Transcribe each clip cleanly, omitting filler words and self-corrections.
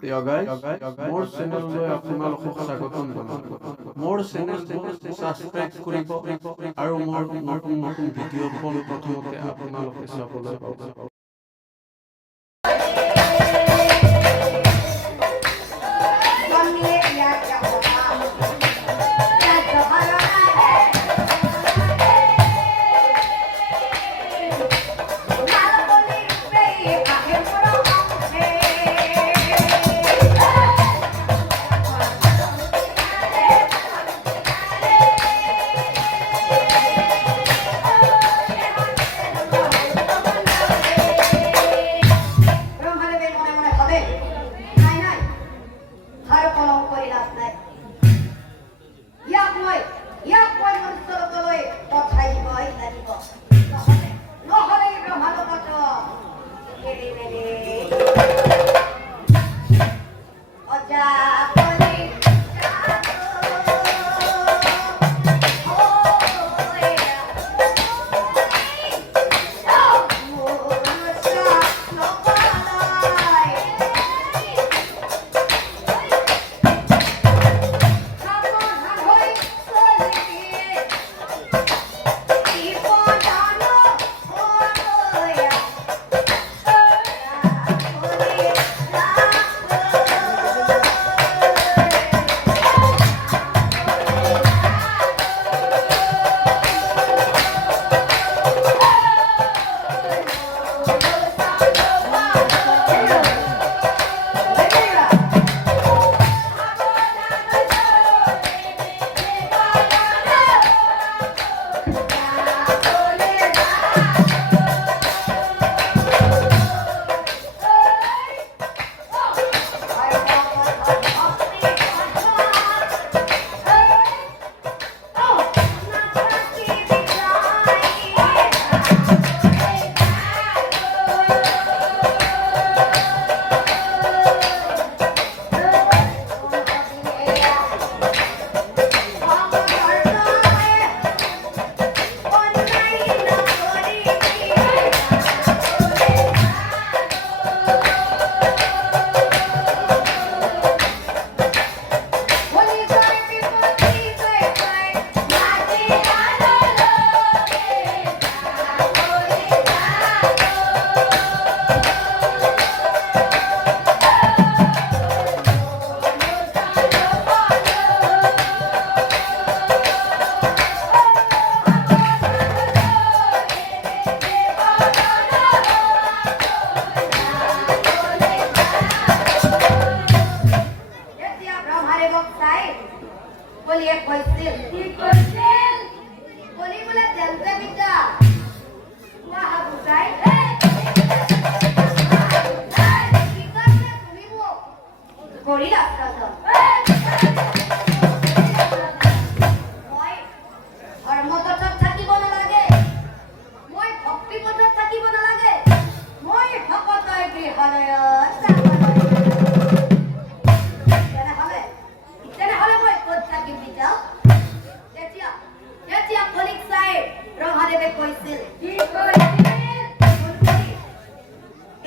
প্ৰিয় গাইজ মোৰ চেনেললৈ আপোনালোকক স্বাগতম জনালোঁ। মোৰ চেনেলটো ছাবস্ক্ৰাইব কৰিব আৰু মোৰ নতুন নতুন ভিডিঅ'বোৰ প্ৰথমতে আপোনালোকে চাবলৈ পাব।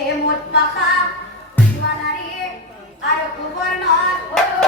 Emot baka, jualari, ada kubur nor.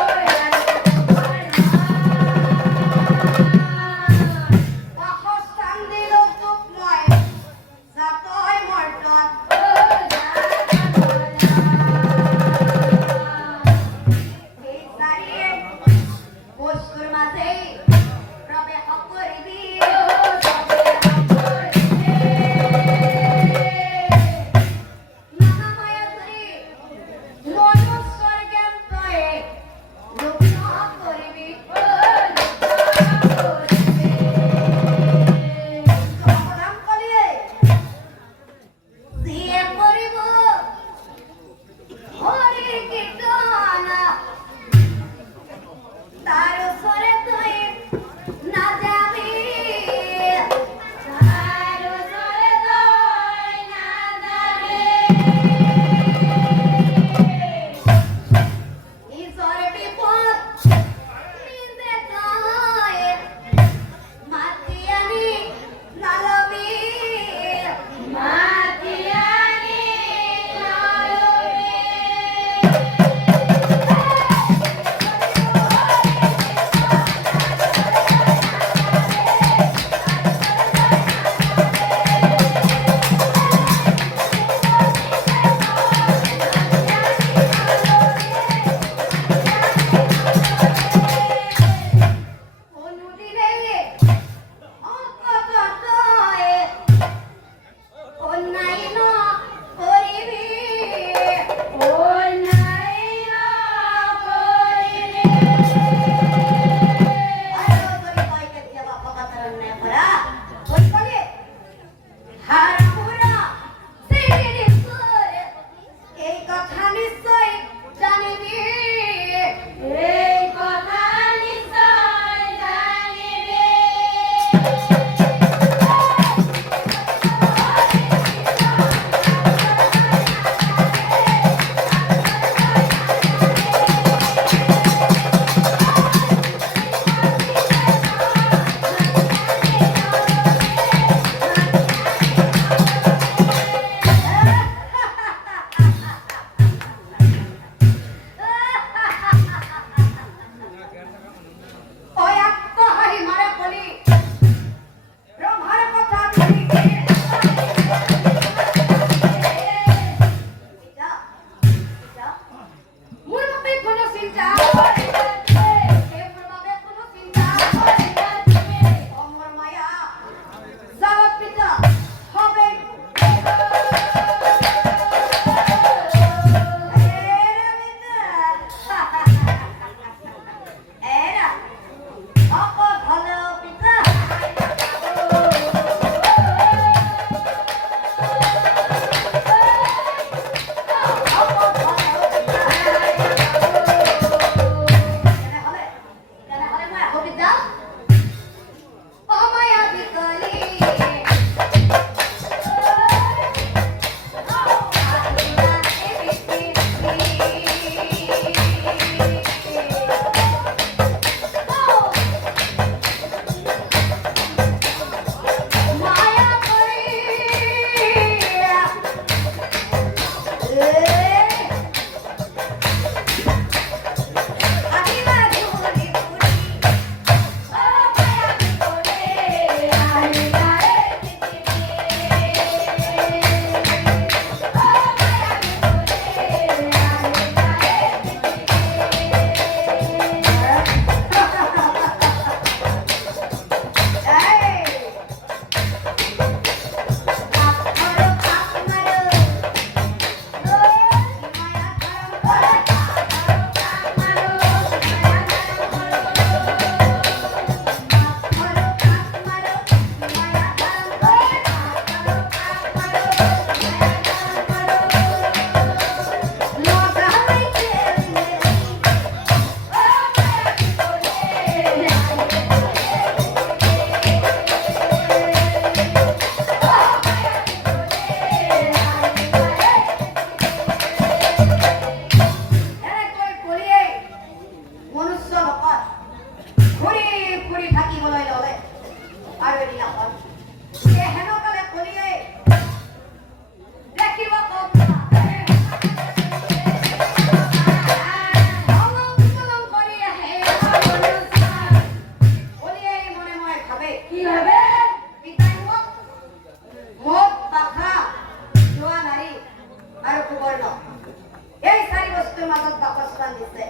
মাজত বাকচখন দিছে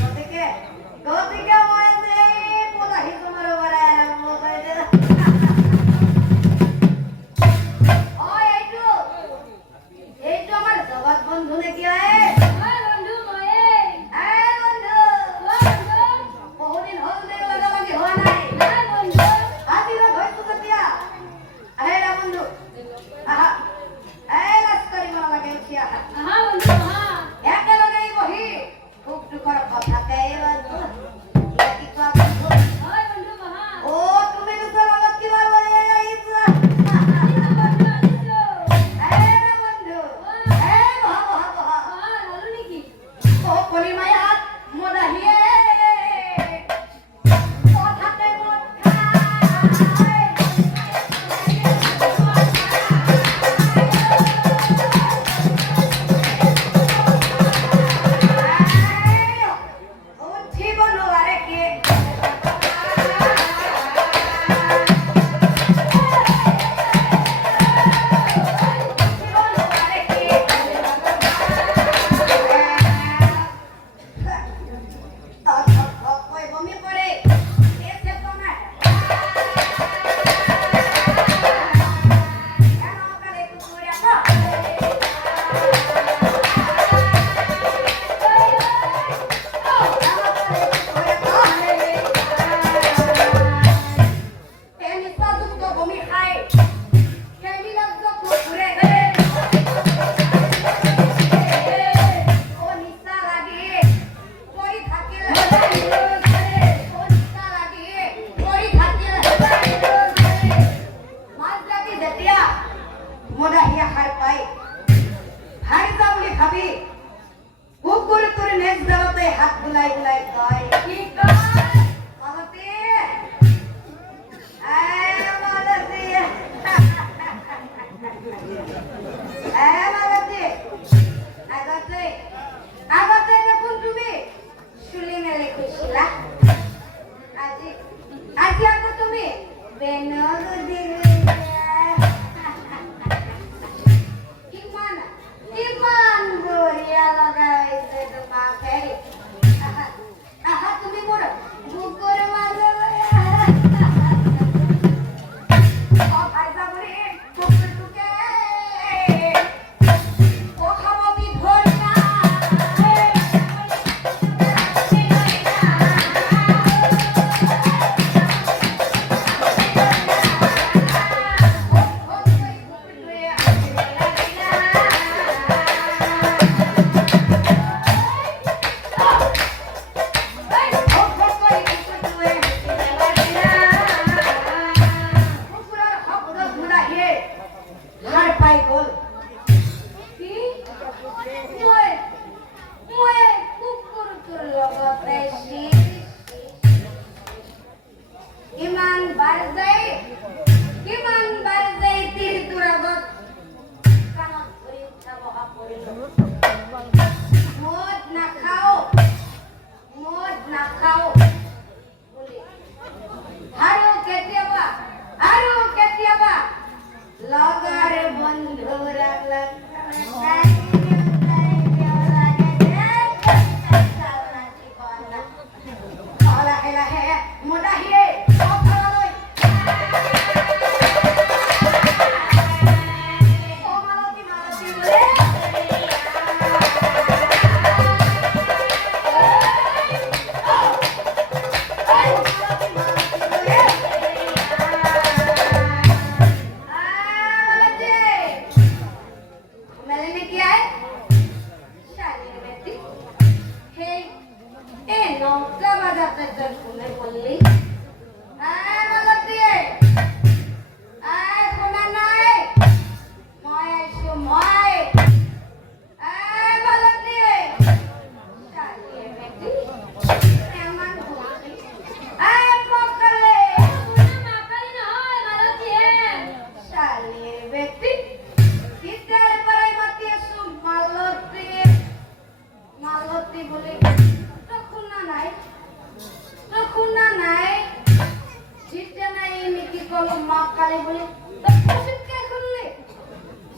গতিকে মই যে পলাহি তোমাৰ বৰাই আৰম্ভ কৰি দিলা এইটো আমাৰ জগত বন্ধু নেকি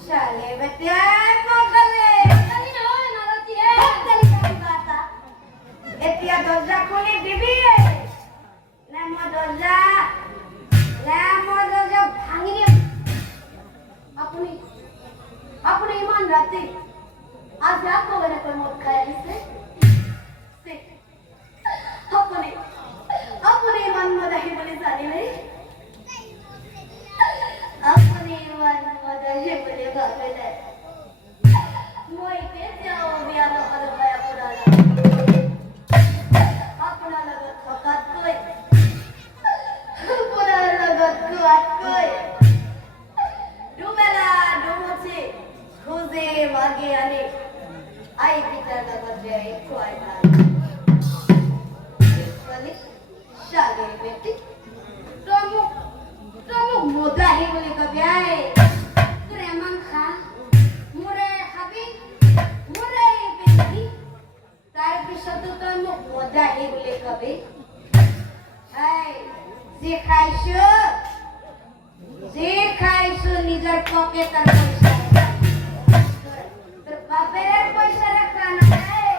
Chale, vete a এতিয়া দরজা খুলে দিবি না মই দরজা ভাঙি দিম আপুনি আপুনি ইমান ৰাতি আজি আকৌ এনেকৈ মদ খাই আহিছে আপুনি আপুনি ইমান মদ আহি বুলি জানিলে আপুনি ইমান মদ আহি বুলি ভাবিলে মই কেতিয়াও বিয়া নহ'লে হয় আপোনাৰ লগত থকাতকৈ আপোনাৰ লগত খোৱাতকৈ দুবেলা দুমুঠি খুজি মাগি আনি আই পিতাৰ লগত যাই খুৱাই ভাল শালি বেটি তই মোক মদাহি বুলি কবি আই তোৰ এমান খা মোৰে খাবি মোৰে পিন্ধি তাৰপিছতো তই মোক মদাহি বুলি কবি যি খাইছো নিজৰ পকেটৰ পইচা তোৰ বাপেৰে পইচা ৰাখা নাই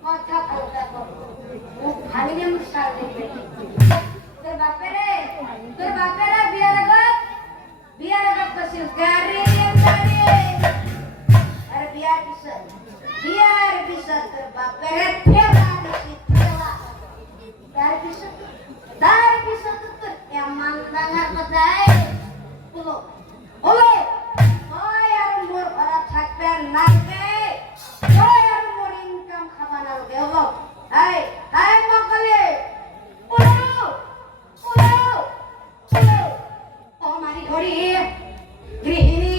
কথা কথা মোক ভাঙি দিম চালি তোৰ বাপেৰে বিয়াৰ আগত কৈছিল গাড়ী আৰু বিয়াৰ পিছত তোৰ বাপেৰে ঠেলা দিছিল তাৰপিছত তোৰ এমান ডাঙৰ কথাই হলো তই আৰু মোৰ ঘৰত থাকবে নালগে তই আৰু মোৰ ইনকাম খাবা নালগে হ'ব মকলে ও মাৰি ধৰি গৃহিণী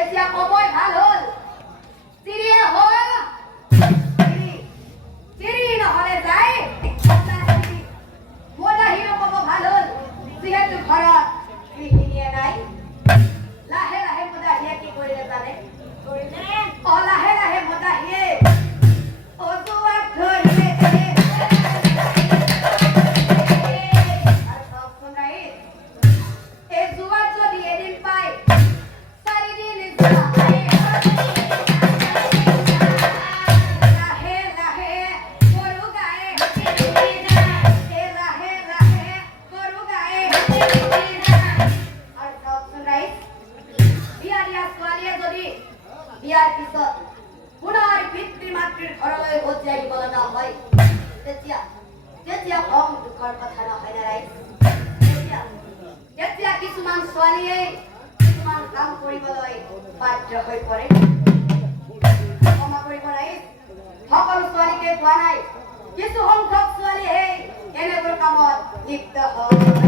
এতিয়া কবই ভাল হল চিৰিয়ে হল চিৰি নহলে যায় মদাহিও কব ভাল হল যিহেতু ঘৰত গৃহিণীয়ে নাই লাহে লাহে মদাহিয়ে কি কৰিলে জানে লাহে লাহে মদাহিয়ে অজুৱাত ধৰিলে এই জুৱাত যদি এদিন পায় বিয়াৰ পিছত পুনৰ পিতৃ মাতৃৰ ঘৰলৈ উভতি আহিব লগা হয় তেতিয়া কম দুখৰ কথা নহয় নে ৰাইজ তেতিয়া কিছুমান ছোৱালীয়ে কিছুমান কাম কৰিবলৈ বাধ্য হৈ পৰে ক্ষমা কৰিব ৰাইজ সকলো ছোৱালীকে কোৱা নাই কিছু সংখ্যক ছোৱালীয়ে এনেবোৰ কামত লিপ্ত হয়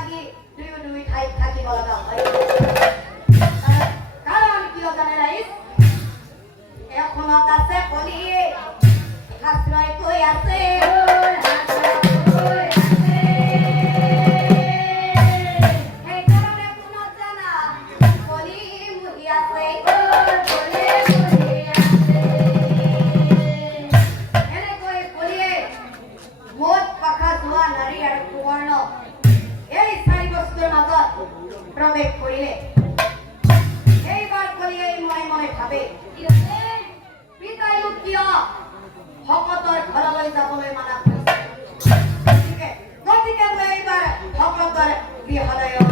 লাগি দুই ঠাইত থাকিব লগা হয় কাৰণ কিয় জানে ৰাইজ এখনত আছে কলিয়ে আশ্ৰয় কৈ আছে সেইকাৰণে কোনো জানা কলি মুহি আছে এনেকৈ কলিয়ে মদ পাখা যোৱা নাৰী আৰু সুবৰ্ণ এই চাৰি বস্তুৰ মাজত প্ৰৱেশ কৰিলে এইবাৰ কলিয়ে মনে মনে ভাবে পিতাই মোক কিয় ভকতৰ ঘৰলৈ যাবলৈ মানা কৰিছে গতিকে মই এইবাৰ ভকতৰ গৃহলৈ